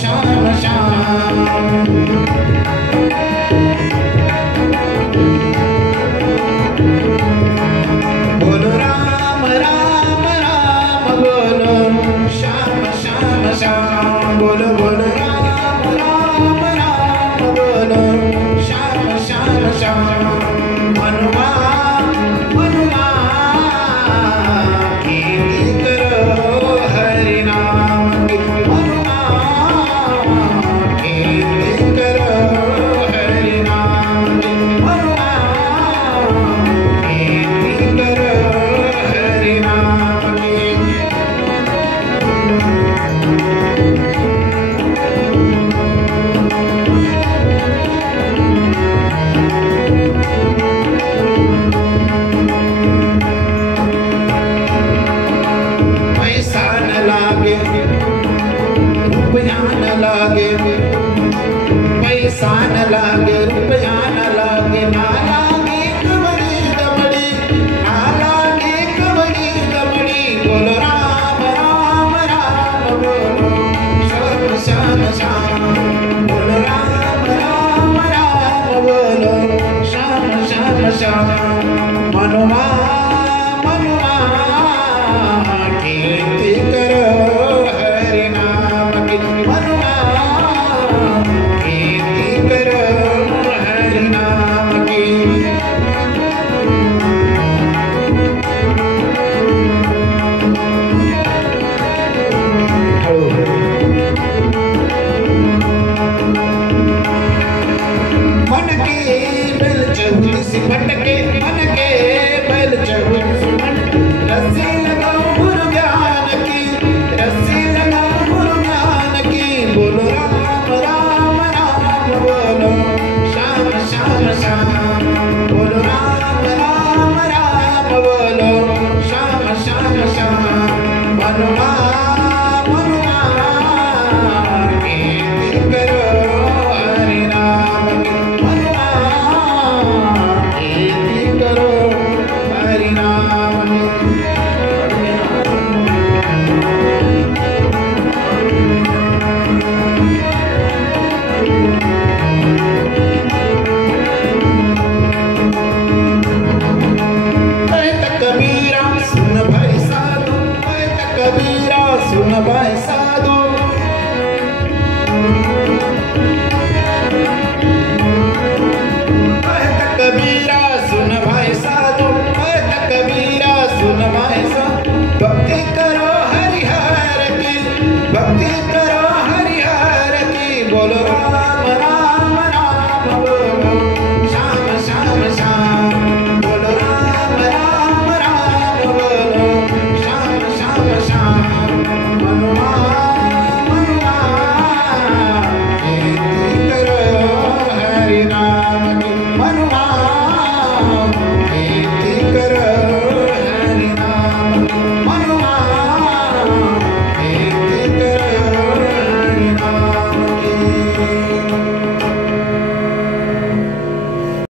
श्याम श्याम। बोलो राम राम राम बोलो श्याम श्याम श्याम। बोलो बोलो राम राम राम बोलो श्याम श्याम श्याम। मनुआ मनुआ कीर्ति करो हरि नाम की। मनुआ कीर्ति करो हरि नाम की। मनुआ कीर्ति करो हरि नाम की। पैसा न लागे रुपया न लागे। पैसा न लागे रुपया न लागे। ना लागे कबड़ी दबड़ी। ना लागे कबड़ी दबड़ी। बोलो राम राम राम बोलो श्याम श्याम श्याम। बोलो राम राम राम बोलो श्याम श्याम श्याम। मनुआ मनुआ कीर्ति करो हरि नाम की। मनुआ कीर्ति करो हरि नाम की। मन के बैल चौबीस भटके। मन के बैल चौबीस भटके। रस्सी लगाओ गुरु ज्ञान की। रस्सी लगाओ गुरु ज्ञान की। बोलो राम राम राम बोलो श्याम श्याम श्याम। बोलो राम राम राम बोलो श्याम श्याम श्याम। मनुआ मनुआ कीर्ति करो हरि नाम की। मनुआ कीर्ति करो हरि नाम की। कबीरा सुन भाई साधु। कबीरा सुन भाई साधु। कबीरा सुन भाई साधु। कबीरा सुन भाई साधु। भक्ति